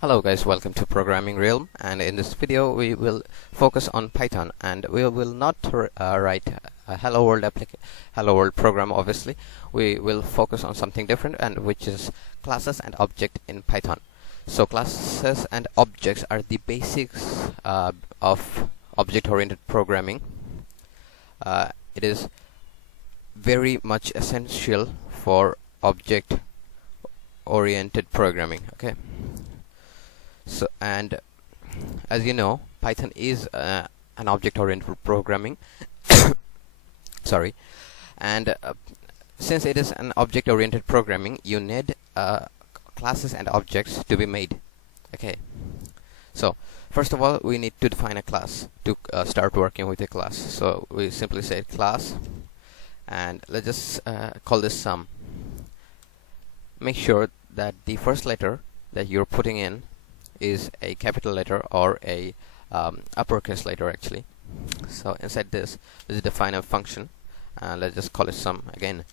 Hello guys, welcome to Programming Realm, and in this video we will focus on Python, and we will not write a hello world program. Obviously we will focus on something different, and which is classes and object in Python. So classes and objects are the basics of object-oriented programming. It is very much essential for object-oriented programming. Okay. So, and as you know, Python is an object-oriented programming. Sorry, and since it is an object-oriented programming, you need classes and objects to be made. Okay. So first of all, we need to define a class to start working with a class. So we simply say class, and let's just call this sum. Make sure that the first letter that you're putting in is a capital letter or a uppercase letter actually. So inside this, let's define a function, and let's just call it sum again.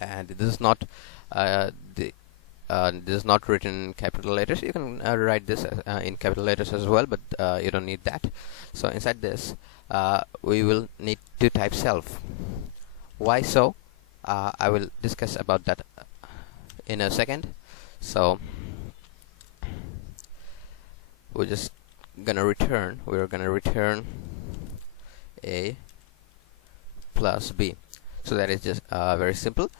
And this is not this is not written in capital letters. You can write this in capital letters as well, but you don't need that. So inside this, we will need to type self. Why so? I will discuss about that in a second. So we're gonna return a plus b. So that is just very simple,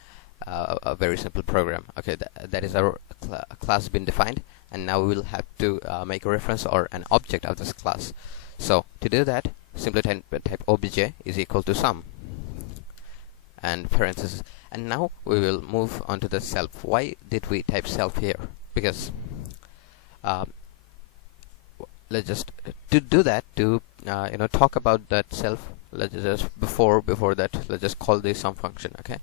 a very simple program. Okay, that is our class been defined, and now we will have to make a reference or an object of this class. So to do that, simply type obj is equal to sum and parentheses, and now we will move on to the self. Why did we type self here? Because let's just do that to talk about that self. Let's just before that, let's just call the sum function. Okay,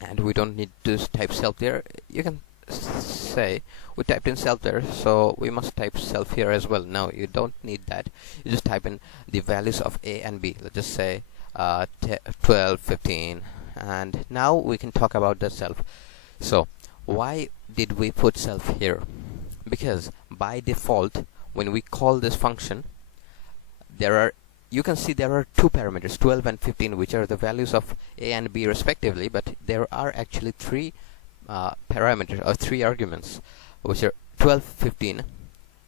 and we don't need to type self there. You can say we typed in self there, so we must type self here as well. Now you don't need that. You just type in the values of a and b. Let's just say 12, 15, and now we can talk about the self. So why did we put self here? Because by default, when we call this function, you can see there are two parameters, 12 and 15, which are the values of a and b respectively, but there are actually three parameters or three arguments, which are 12, 15,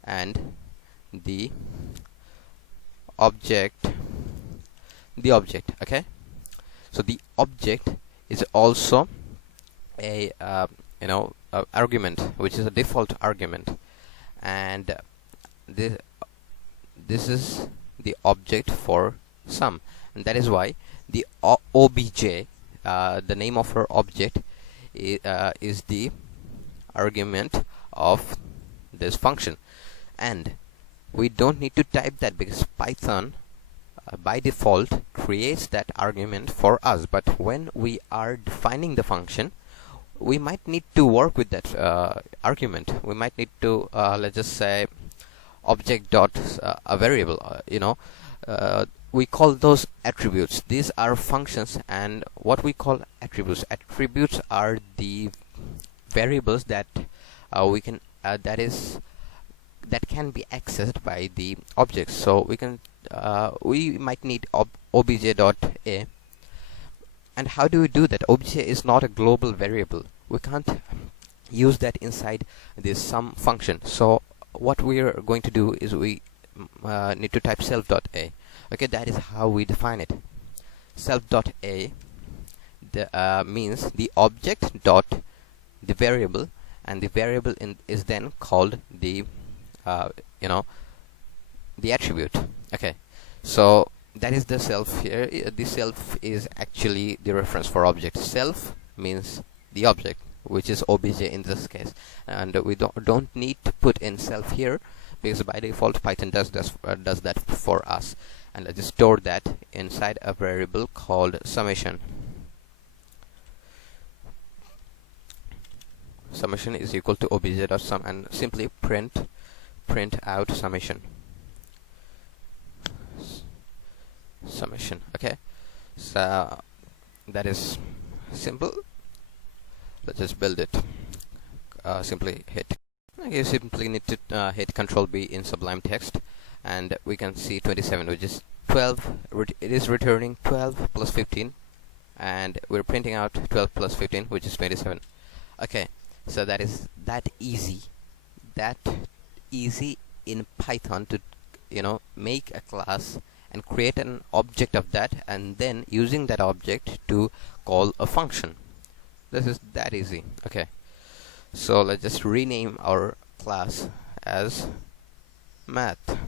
and the object. Okay, so the object is also a argument, which is a default argument, and this is the object for sum, and that is why the obj, the name of our object, is the argument of this function. And we don't need to type that because Python by default creates that argument for us. But when we are defining the function, we might need to work with that argument. We might need to let's just say object dot a variable. We call those attributes. These are functions, and what we call attributes. Attributes are the variables that we can that can be accessed by the objects. So we might need obj dot a. And how do we do that? Obj is not a global variable. We can't use that inside this sum function. So what we are going to do is we need to type self.a. Okay, that is how we define it. Self.a means the object dot the variable, and the variable is then called the the attribute. Okay, so that is the self here. The self is actually the reference for object. Self means the object, which is obj in this case, and we don't need to put in self here because by default Python does that for us. And let's just store that inside a variable called summation. Summation is equal to obj.sum, and simply print out summation. Okay, so that is simple. Let's just build it. Simply hit You simply need to hit Control B in Sublime Text, and we can see 27, which is 12. It is returning 12 plus 15, and we're printing out 12 plus 15, which is 27. Okay, so that is that easy in Python to make a class and create an object of that, and then using that object to call a function. This is that easy. Okay, so let's just rename our class as math,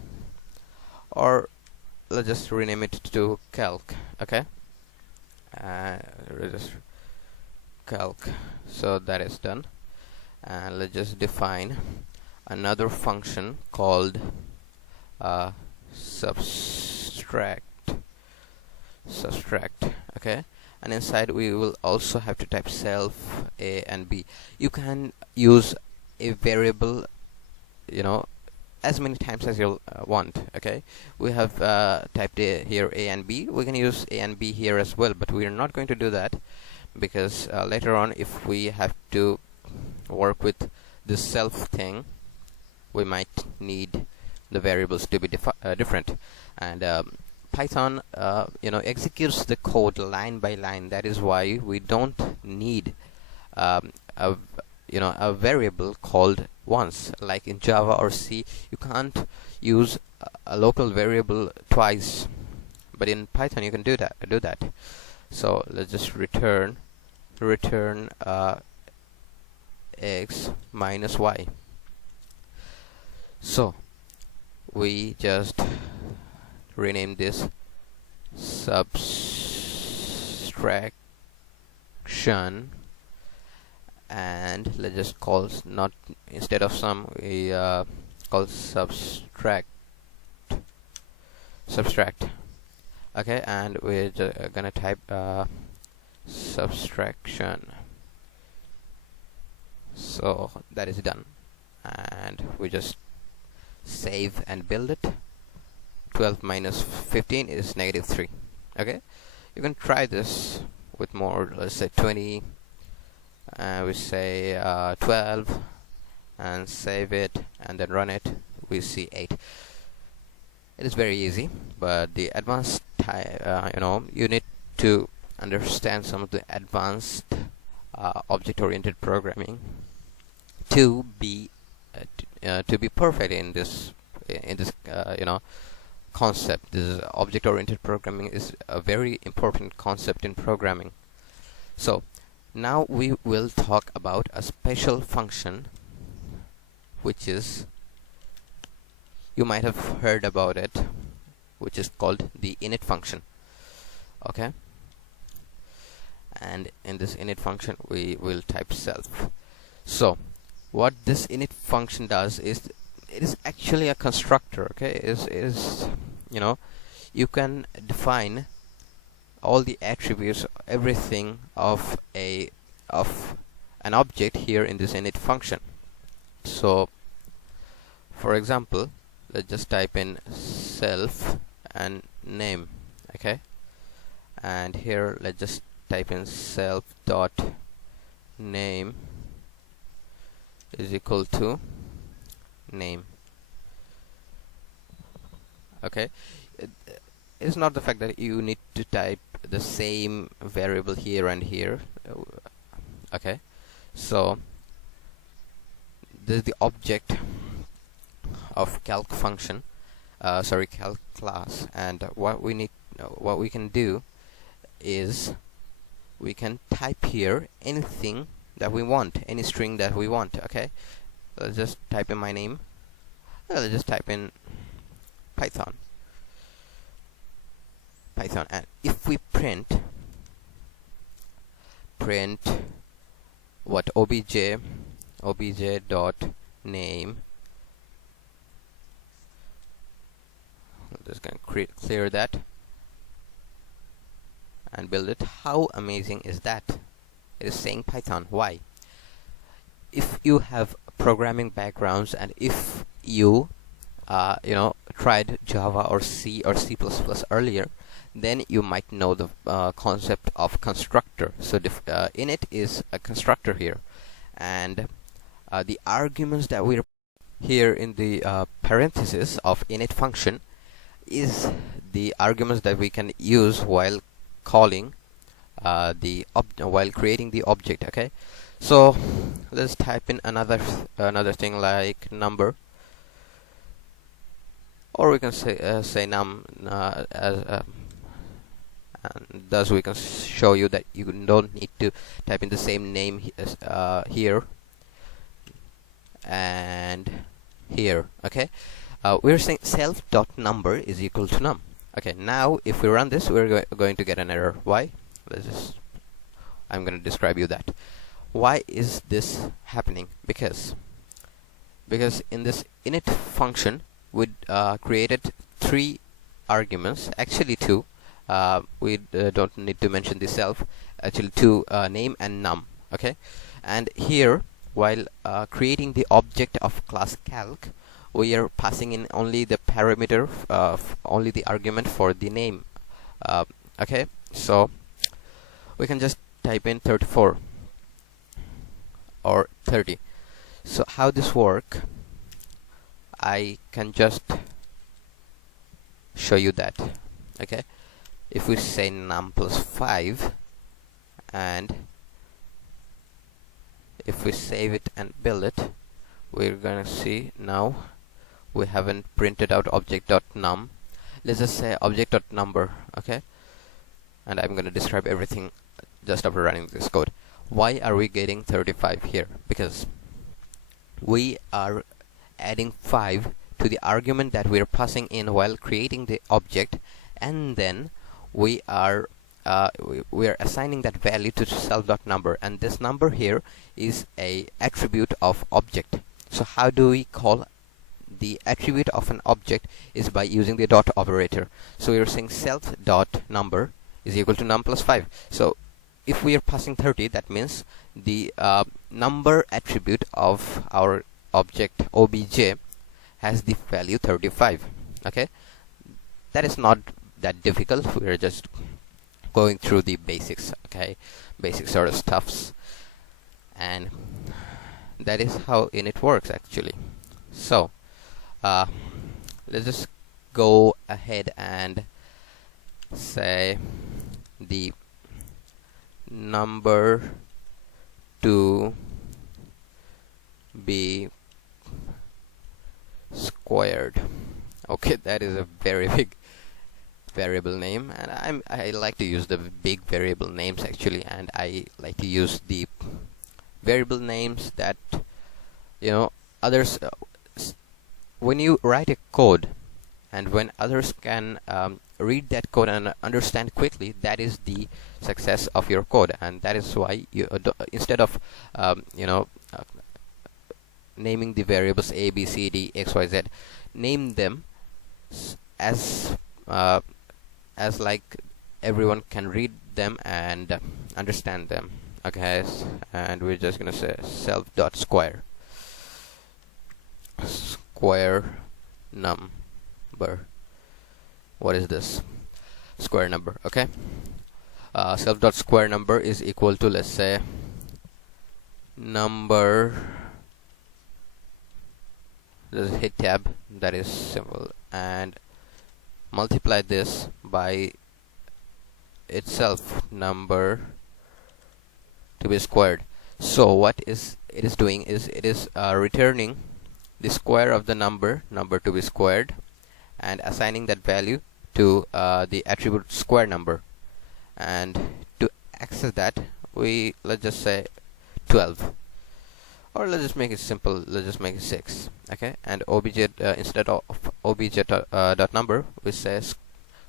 or let's just rename it to calc. Okay, just calc. So that is done, and let's just define another function called subtract. Okay, and inside we will also have to type self a and b. You can use a variable as many times as you want. Okay, we have typed here a and b. We can use a and b here as well, but we are not going to do that, because later on, if we have to work with this self thing, we might need the variables to be different. And Python executes the code line by line. That is why we don't need a variable called once. Like in Java or C, you can't use a local variable twice, but in Python you can do that. So let's just return x minus y. So we just rename this subtraction, and let's just call not instead of sum, we call subtract. Okay, and we're gonna type subtraction. So that is done, and we just save and build it. 12 minus 15 is -3. Okay, you can try this with more. Let's say 20. We say 12, and save it, and then run it. We see 8. It is very easy, but the advanced you need to understand some of the advanced object-oriented programming to be perfect in this concept. This object-oriented programming is a very important concept in programming. So now we will talk about a special function, which is, you might have heard about it, which is called the init function. Okay, and in this init function we will type self. So what this init function does is, it is actually a constructor. Okay, you can define all the attributes, everything of an object here in this init function. So for example, let's just type in self and name. Okay, and here let's just type in self dot name is equal to name. Okay, it's not the fact that you need to type the same variable here and here. Okay, so this is the object of calc function, calc class, and what we can do is we can type here anything that we want, any string that we want. Okay, let's just type in my name. Let's just type in Python, and if we print what obj dot name, I'm just going to clear that and build it. How amazing is that? It is saying Python. Why? If you have programming backgrounds, and if you tried Java or C or C++ earlier, then you might know the concept of constructor. So init is a constructor here, and the arguments that we're here in the parenthesis of init function is the arguments that we can use while calling while creating the object. Okay, so let's type in another thing like number, or we can say num and thus we can show you that you don't need to type in the same name here and here. Okay, we're saying self.number is equal to num. Okay, now if we run this, we're going to get an error. Why? I'm going to describe you that. Why is this happening? Because in this init function we created 3 arguments, actually 2. We don't need to mention the self, actually 2, name and num. Okay, and here while creating the object of class calc, we are passing in only the parameter, only the argument for the name. Okay, so we can just type in 34 or 30. So how this work, I can just show you that. Okay, if we say num plus 5 and if we save it and build it, we're gonna see now we haven't printed out object.num. Let's just say object.number. Okay, and I'm gonna describe everything just after running this code. Why are we getting 35 here? Because we are adding 5 to the argument that we are passing in while creating the object, and then we are assigning that value to self.number, and this number here is a attribute of object. So how do we call the attribute of an object? Is by using the dot operator. So we are saying self.number is equal to num plus 5. So if we are passing 30, that means the number attribute of our object obj has the value 35. Okay, that is not that difficult. We are just going through the basics. Okay, basic sort of stuffs, and that is how init works actually. So let's just go ahead and say the number to be squared. Okay, that is a very big variable name, and I like to use the big variable names actually, and I like to use the variable names that, you know, others when you write a code and when others can read that code and understand quickly, that is the success of your code. And that is why you instead of naming the variables a, b, c, d, x, y, z, name them as like everyone can read them and understand them. Okay, and we're just gonna say self.square square number. What is this? Square number. Okay, self.square number is equal to, let's say, number. Just hit tab, that is simple, and multiply this by itself, number to be squared. So what it is doing is it is returning the square of the number to be squared and assigning that value to the attribute square number. And to access that, let's just say 12, or let's just make it simple, let's just make it 6. Okay, and obj instead of obj dot number, we say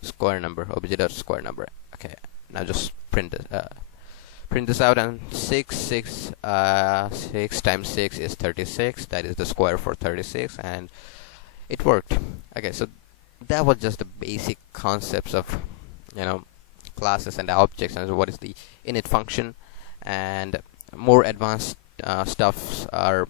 square number, obj dot square number. Okay, now just print this out, and 6 times 6 is 36. That is the square for 36, and it worked. Okay, so that was just the basic concepts of, you know, classes and objects, and what is the init function, and more advanced stuffs are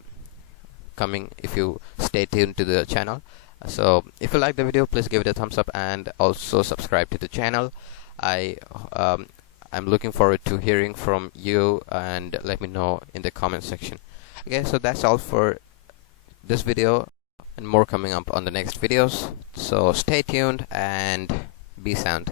coming if you stay tuned to the channel. So if you like the video, please give it a thumbs up and also subscribe to the channel. I'm looking forward to hearing from you, and let me know in the comment section. Okay, so that's all for this video, and more coming up on the next videos. So stay tuned and be sound.